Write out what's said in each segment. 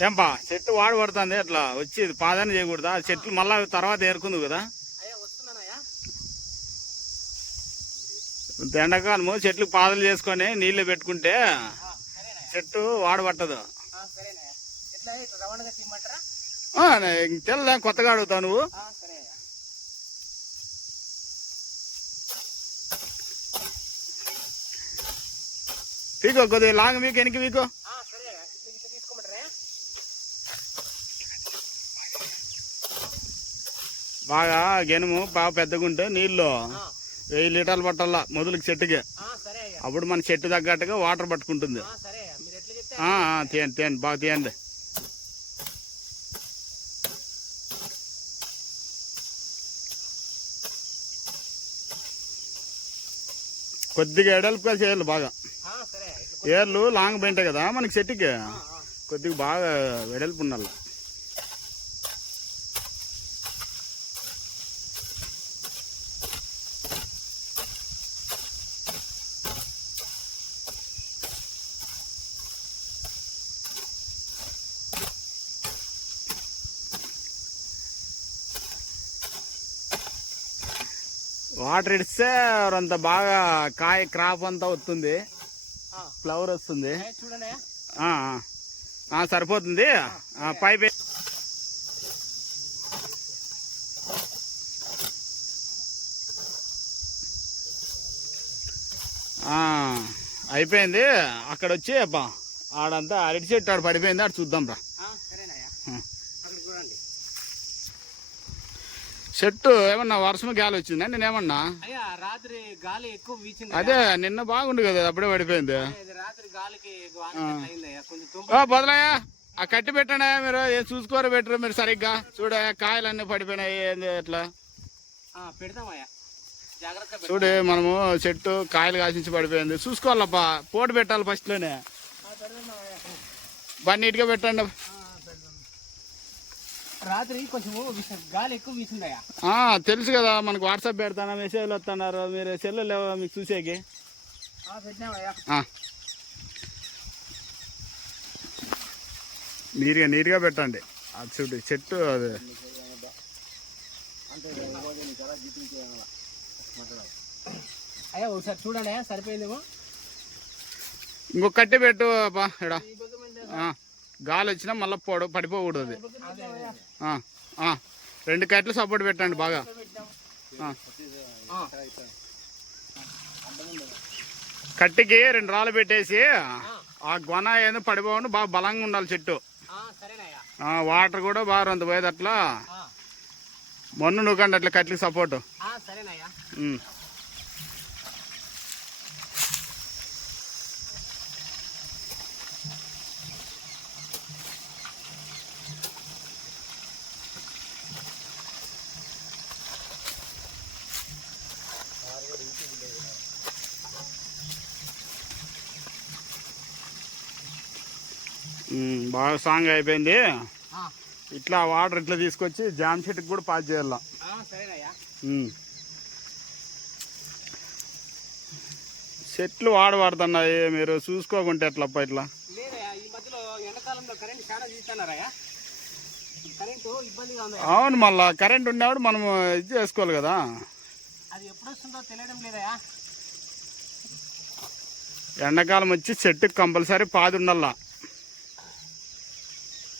ఏంపా చెట్టు వాడు పడుతుంది అట్లా వచ్చి పాదాన్ని చేయకూడదా? చెట్లు మళ్ళా తర్వాత ఏరుకుంది కదా? ఎండాకాలము చెట్లు పాదలు చేసుకొని నీళ్ళు పెట్టుకుంటే చెట్టు వాడబట్టదు. తెల్లదా? కొత్తగా అడుగుతావు నువ్వు. పీకో కొద్దిగా లాంగ్ మీకు వెనక్కి మీకు ఆ, సరే అయ్యా ఇట్లా ఇట్లా తీసుకోమంటారా బాగా గెనుము బాగా పెద్దగా ఉంటే నీళ్ళు. వెయ్యి లీటర్లు పట్టాలా మొదలుకి చెట్టుకి. అప్పుడు మన చెట్టు తగ్గట్టుగా వాటర్ పట్టుకుంటుంది. తీయండి తీయండి బాగా తీయండి. కొద్దిగా ఎడల్పుగా చేయాలి బాగా. ఏర్లు లాంగ్ పెంటాయి కదా మనకి చెట్టుకి. కొద్దిగా బాగా వెడల్పు ఉండాలి. వాటర్ ఇడిస్తే అంత బాగా కాయ క్రాప్ అంతా వస్తుంది. ఫ్లవర్ వస్తుంది. సరిపోతుంది. పైప్ అయిపోయింది. అక్కడ వచ్చి అబ్బా ఆడంతా అరటి చెట్టు ఆడ పడిపోయింది. ఆడ చూద్దాం రా ఆ, సరేనయ్యా ఆ. అక్కడ చూడండి చెట్టు ఏమన్నా వర్షం గాలి వచ్చిందా? నేనేమన్నా అయ్యా రాత్రి గాలి ఎక్కువ వీచింది అదే నిన్న బాగుండు కదా అప్పుడే పడిపోయింది. రాత్రి గాలికి బదలయ్యా. ఆ కట్టి పెట్టండి మీరు ఏం చూసుకోరు పెట్టరు మీరు సరిగ్గా. చూడ కాయలన్నీ పడిపోయినాయి ఏంది ఎట్లా పెడతామయ్యా. చూడు మనము చెట్టు కాయలు కాసించి పడిపోయింది. చూసుకోవాలప్పా పోటు పెట్టాలి ఫస్ట్లోనే ఆ, పెడదామయ్యా. బాగా నీట్గా పెట్టండి. రాత్రి కొంచెం వీస- గాలి ఎక్కువ వీసిందయ్యా ఆ, తెలుసు కదా మనకు వాట్సాప్ పెడతానా మెసేజ్లు వస్తున్నారు మీరు సెల్లు లేవా మీకు చూసేకి. నీట్గా నీట్గా పెట్టండి. అది చూడు చెట్టు అది. అయ్యా ఒకసారి చూడండి సరిపోయిందేమో? ఇంకొక కట్టి పెట్టు అబ్బా ఆ, గాలి వచ్చినా మళ్ళీ పొడ పడిపోకూడదు అది. రెండు కట్టలు సపోర్ట్ పెట్టండి బాగా. కట్టికి రెండు రాళ్ళు పెట్టేసి ఆ గొన ఏదో పడిపోకుండా బాగా బలంగా ఉండాలి చెట్టు. వాటర్ కూడా బాగా అంత పోయేది అట్లా మొన్న నువ్వుకండి అట్లా కట్లకి సపోర్ట్. బాగా సాంగ్ అయిపోయింది. ఇట్లా వాటర్ ఇట్లా తీసుకొచ్చి జామ చెట్టుకి కూడా పాస్ చేయాల. చెట్లు వాడబడుతున్నాయి మీరు చూసుకోకుంటే ఎట్లప్ప ఇట్లా? అవును మళ్ళా కరెంట్ ఉన్నప్పుడు మనం ఇది చేసుకోవాలి కదా. అది ఎప్పుడు వస్తుందో తెలియడం లేదయ్యా. ఎండాకాలం వచ్చి చెట్టుకి కంపల్సరీ పాది ఉండాలా పొద్దున అక్కడ గోవిత్రకాయల్లో మంది ఇడిచిపోయింది మయ్యా అందుకే రాలే ఈరోజు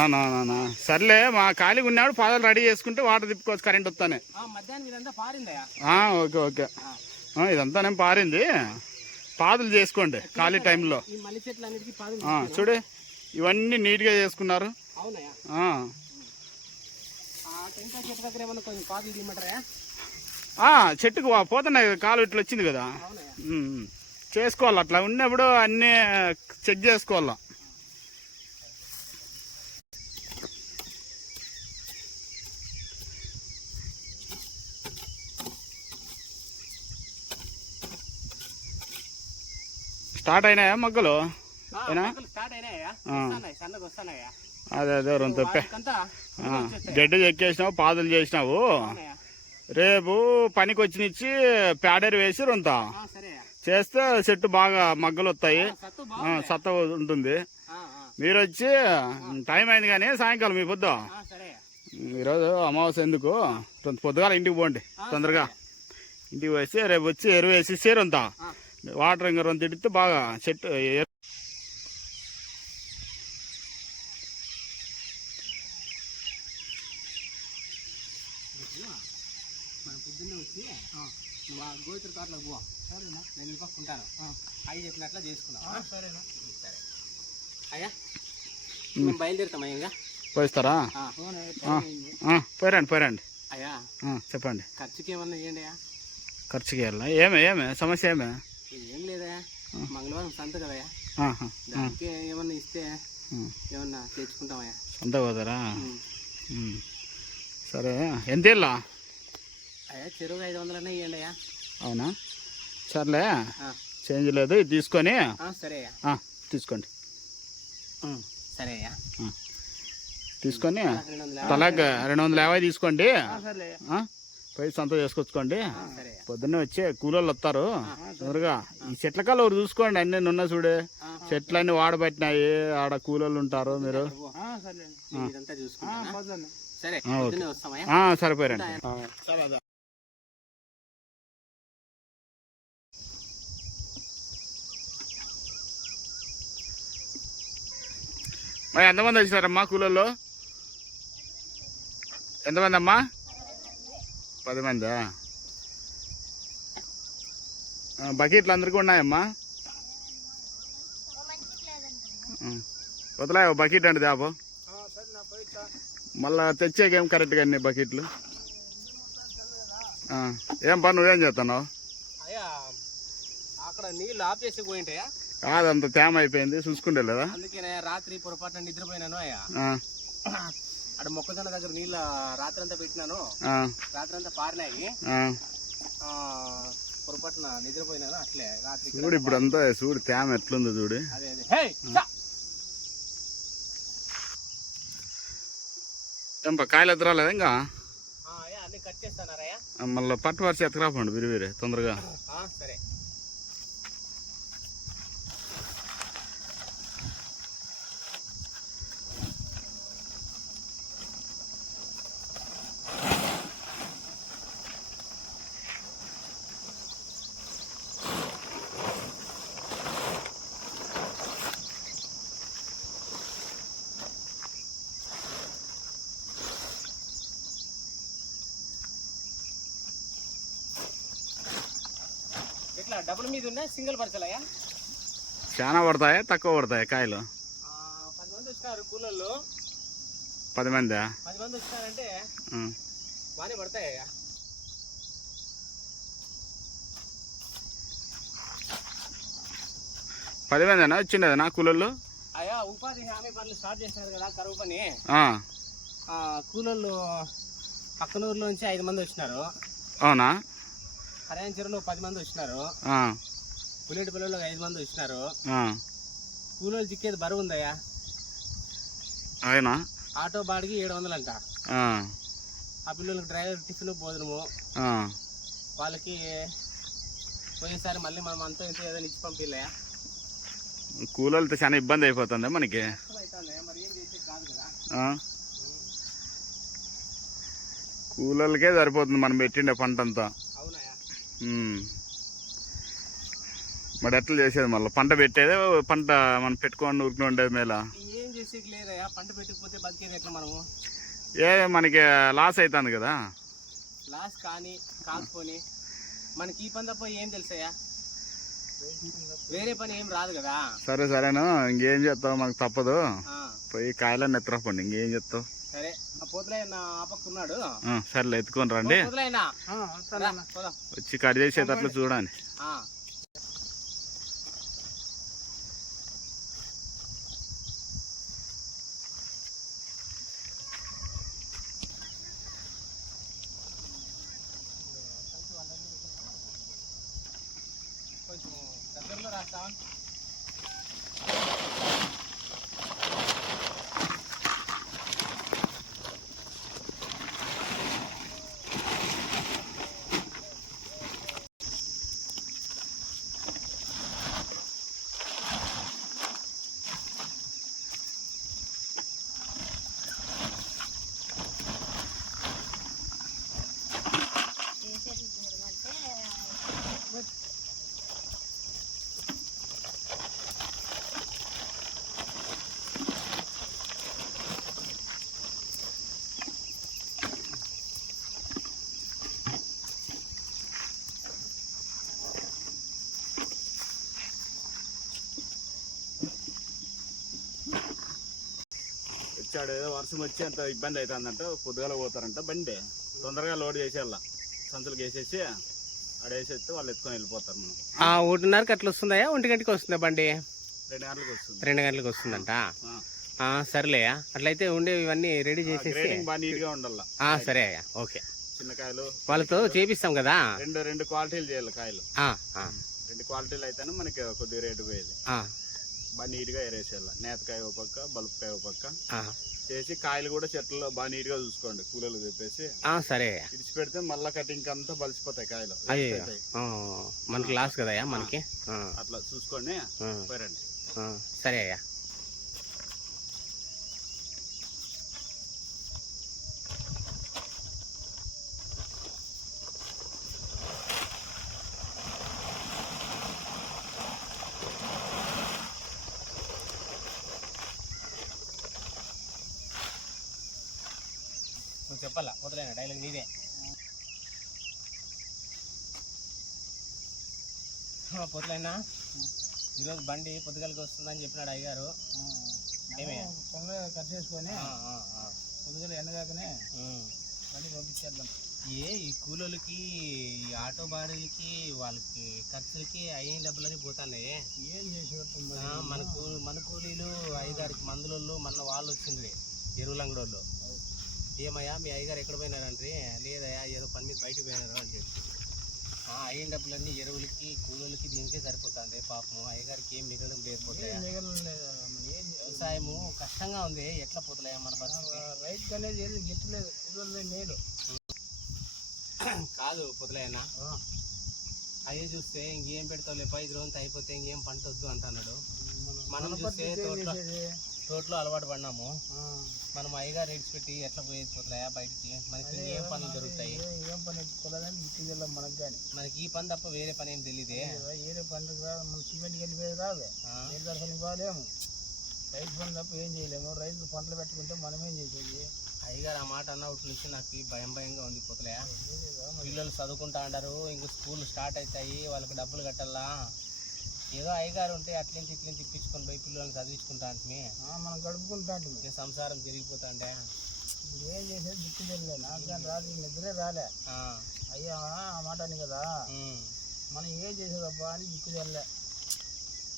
అవునవునా సర్లే మా ఖాళీగా ఉన్నప్పుడు పాదాలు రెడీ చేసుకుంటే వాటర్ తిప్పుకోవచ్చు కరెంట్ వస్తానే. Okay okay. ఇదంతా నేను పారింది. పాదులు చేసుకోండి ఖాళీ టైంలో. చూడు ఇవన్నీ నీట్గా చేసుకున్నారు. చెట్టుకు పోతున్నాయి కాలు ఇట్లా వచ్చింది కదా. చేసుకోవాలి. అట్లా ఉన్నప్పుడు అన్నీ చెక్ చేసుకోవాలా. స్టార్ట్ అయినాయా మొగ్గలు? అదే అదే రెండు. గడ్డి ఎక్కేసినావు పాదులు చేసినావు. రేపు పనికి వచ్చినిచ్చి ప్యాడర్ వేసి రొంత. చేస్తే చెట్టు బాగా మగ్గలు వస్తాయి సత్తు ఉంటుంది. మీరు వచ్చి టైం అయింది కానీ సాయంకాలం మీ పొద్దు. ఈరోజు అమావాస్య ఎందుకు? పొద్దుగాల ఇంటికి పోండి తొందరగా. ఇంటికి వేసి రేపు వచ్చి ఎరువు వేసి సేరంతా ఆ. వాటర్ ఇంకా రెండు తిడితే బాగా చెట్టు పొద్దున్నే వచ్చి నువ్వు ఆ గోతురు తోటలోకి పో సరేనా? నేను ఉంటాను. అయ్యి చెప్పినట్లా చేసుకున్నాం సరేనా? సరే. అయ్యా మేము బయలుదేరుతాం అయ్యా పోయిస్తారా? పోయిరండి పోయిరండి. అయ్యా. చెప్పండి. ఖర్చుకి ఏమన్నా అయ్యా. ఖర్చుకి వెళ్ళా ఏమే ఏమే? సమస్య ఏమే? ఏం లేదా మంగళవారం సంత కదయ్యా ఆ, దానికి ఏమన్నా ఇస్తే. ఏమన్నా తెచ్చుకుంటామయ్యా సొంత పోతారా. సరే ఎంత ఇల్లా అయ్యా చెరువు ఐదు వందలన్నా ఇవ్వండి అయ్యా. అవునా? సర్లే. ఆ. చేంజ్ లేదు ఇది తీసుకొని ఆ, సరే తీసుకోండి. సరే అయ్యా. తీసుకొని వందల తలాగ్ రెండు వందల యాభై తీసుకోండి. సరే ఆ? పోయి సొంత చేసుకొచ్చుకోండి పొద్దున్నే వచ్చి కూలోళ్ళు వస్తారు. తొందరగా. ఈ చెట్ల కాలు ఒకటి చూసుకోండి అన్నీ నున్న చూడు. చెట్లన్నీ వాడబట్టినాయి. ఆడ కూలోళ్ళు ఉంటారు మీరు. నేను ఇదంతా చూసుకుంటాను సరే ఆ, ఓకే. పొద్దున్నే వస్తామయ్యా ఆ, సరిపోయారండి మరి ఎంతమంది వచ్చినారమ్మా కూలోళ్ళు ఎంతమంది అమ్మా పది మందా ఆ, బకెట్లు అందరికీ ఉన్నాయమ్మా? వదలా బకెట్ అండి దాపు. మళ్ళా తెచ్చేకేం కరెక్ట్గా అన్ని బకెట్లు? ఏం పని నువ్వేం చేస్తున్నావు? అయ్యా అక్కడ నీళ్ళు ఆపేసి పోయింటాయా? కాదంత తేమ అయిపోయింది చూసుకుంటే లేదా? అందుకనే రాత్రి పొరపాటున నిద్రపోయినాను అయ్యా. అక్కడ మొక్కజొన్న దగ్గర నీళ్ళ రాత్రి అంతా పెట్టినాను. రాత్రి అంతా పారినాయి. పొరపాటున నిద్రపోయినాను అట్లే రాత్రి చూడు ఇప్పుడు అంతా చూడు తేమ ఎట్లుందో చూడు. అదే అదే. హే చా! ఏం పా, కాయలు ఎత్తరాలేదు ఇంకా? మళ్ళీ పట్టు వరిసి ఎత్తరాపండి విరివిరి తొందరగా. ఆ, సరే. డబుల్ మీద ఉన్నా సింగిల్ పరచలయ్యా? చాలా పడతాయా? తక్కువ పడతాయా కాయలు? పది మంది వచ్చినారు కూలర్లు. పది మందా? పది మంది వచ్చినారంటే. బాగానే పడతాయ్యా పది మందేనా? వచ్చిండేది నా కూలర్లు? అయ్యా ఉపాధి హామీ పనులు స్టార్ట్ చేసినారు కదా కరువు పని కూలోళ్ళు పక్కన ఊర్లో నుంచి ఐదు మంది వచ్చినారు. అవునా? హరియాణ చెరువులో పది మంది వచ్చినారు. బుల్లెట్ పిల్లలు ఐదు మంది వచ్చినారు. కూలోళ్ళు చిక్కేది బరువు ఉందయ్యా? ఆటో బాడికి ఏడు వందలు అంట ఆ, పిల్లలకి డ్రైవర్ టిఫిన్ భోజనము. వాళ్ళకి పోయేసారి మళ్ళీ మనం అంతా ఇంత ఏదైనా ఇచ్చి పంపిల్లయా కూలర్లతో చాలా ఇబ్బంది అయిపోతుంది మనకి? కూలర్లకే సరిపోతుంది మనం పెట్టిండే పంట అంతా. మరి ఎట్లా చేసేది మళ్ళీ? పంట పెట్టేదే పంట మనం పెట్టుకొని ఊరికి ఉండేది మేళ ఏం చేసేది పంట పెట్టకపోతే బతికేది ఎట్లా మనము? ఏ మనకి లాస్ అవుతుంది కదా? లాస్ కానీ కాకపోని మనకి ఈ పని తప్ప ఏం తెలుసయ్యా? వేరే పని ఏం రాదు కదా? సరే సరేను. ఇంకేం చేస్తావు? మనకు తప్పదు. పోయి కాయలన్నీ ఎత్తరపండి ఇంకేం చెప్తావు సరే. ఆ పోతులైన సర్లే ఎత్తుకొని రండి. పోతులైనా. వచ్చి కట్ చేసేటట్లు చూడండి. ఆ. కొంచెం దగ్గరలో ఆడ ఏదో వర్షం వచ్చి అంత ఇబ్బంది అవుతుందంట పొద్దుగాల పోతారంట బండి. తొందరగా లోడ్ చేసేయాల. సంచులకు వేసేసి ఆడ వేసేస్తే వాళ్ళు ఎత్తుకొని వెళ్ళిపోతారు మనం. ఆ ఒకటిన్నరకి అట్లా వస్తుందా ఒంటి గంటకి వస్తుందా బండి? రెండు గంటలకు వస్తుంది. రెండు గంటలకు వస్తుందంట? సర్లే. అట్లయితే ఉండే ఇవన్నీ రెడీ చేసేసి బాగా నీట్గా ఉండాల. సరే అయ్యా. ఓకే. చిన్న కాయలు. వాళ్ళతో చేపిస్తాం కదా? రెండు రెండు క్వాలిటీలు చేయాలి కాయలు. రెండు క్వాలిటీలు అయితేనే మనకి కొద్దిగా రేటు పోయేది. బాగా నీట్గా ఎరేసేయాలి. నేతకాయ ఒక పక్క బల్బకాయ ఒక పక్క. చేసి కాయలు కూడా చెట్లలో బాగా నీట్గా చూసుకోండి కూలలు చెప్పేసి ఆ, సరే. ఇడిచి పెడితే మళ్ళా కటింగ్ అంతా బలిసిపోతాయి కాయలు. మనకి లాస్ కదయ్యా మనకి? అట్లా ఆ, సరే అయ్యా. వదిలేనా డైలాగ్ నీదే. పొద్దులైనా ఈరోజు బండి పొద్దుగలకి వస్తుందని చెప్పినాడు అయ్యగారు. తొందరగా కట్ చేసుకొని. పొద్దుగల ఎండగాకనే. బండి పంపించేద్దాం. ఏ ఈ కూలీలకి ఈ ఆటో బాడీలకి వాళ్ళకి ఖర్చులకి అయిన డబ్బులని పోతున్నాయి. ఏం ఆ, మనకు మన కూలీలు ఐదారికి మందులలో మన వాళ్ళు వచ్చిండ్రి ఎరువుల అంగడోళ్ళు ఏమయ్యా మీ అయ్యగారు ఎక్కడ పోయినారంటే లేదయ్యా ఏదో పని మీద బయటకు పోయినారు అని చెప్పి. ఆ, అయిన డబ్బులన్నీ ఎరువులకి కూలీలకి దీనికే సరిపోతుంది పాపం అయ్యగారికి ఏం మిగలడం లేకపోతే? వ్యవసాయము కష్టంగా ఉంది ఎట్లా పోతున్నాయా మన పరిస్థితి? రైతు అనేది ఏది గిట్టలేదు కుదరలే మేలు. కాదు పొద్దులైనా అయ్యే చూస్తే ఇంకేం పెడతావు లేప ఐదు రోజులతో అయిపోతే ఇంకేం పంట వద్దు అంటున్నాడు. మనం చూస్తే తోటలో అలవాటు పడినాము. మనం అయ్యగారు రేట్స్ పెట్టి ఎట్లా పోయేది పోతున్నాయా బయటికి? మనకి ఇంకేం పనులు జరుగుతాయి ఏ- ఏం పని ఎత్తుకోలేదని గిట్టుకెళ్ళాం మనకు కానీ మనకి ఈ పని తప్ప వేరే పని ఏం తెలియదే ఏరే పండుగ రాదు మన సిమెంట్కి వెళ్ళిపోయేది రాదు ఆ, ఏడు దర్శనం ఇవ్వలేము రైతు పని తప్ప ఏం చేయలేము. రైతులు పంటలు పెట్టుకుంటే మనమేం చేసేది? అయ్యగారు ఆ మాట అన్నప్పటి నుంచి నాకు భయం భయంగా ఉంది మరి. పిల్లలు చదువుకుంటా అంటారు ఇంక స్కూల్ స్టార్ట్ అవుతాయి వాళ్ళకి డబ్బులు కట్టాలా? ఏదో అయ్యగారు ఉంటే అట్లించి ఇట్లించి ఇప్పించుకొని పోయి పిల్లల్ని చదివించుకుంటా అంటే ఆ, మనం గడుపుకుంటా సంసారం అంటే ఇప్పుడు ఏం చేసేది దిక్కు తెలియలే. నాకు కానీ రాత్రి నిద్రే రాలే. ఆ, అయ్యా ఆ మాట అని కదా. మనం ఏం చేసేదబ్బా అని దిక్కు తెలియలే.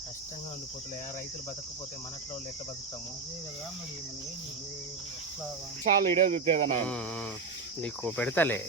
కష్టంగా ఉండిపోతులే రైతులు బతకపోతే మనట్లో వాళ్ళు ఎట్లా బతుకుతాము? అదే కదా మరి మనం ఏం చేసేది? ఎట్లా? చాలా ఇడే నీకు పెడతాలే.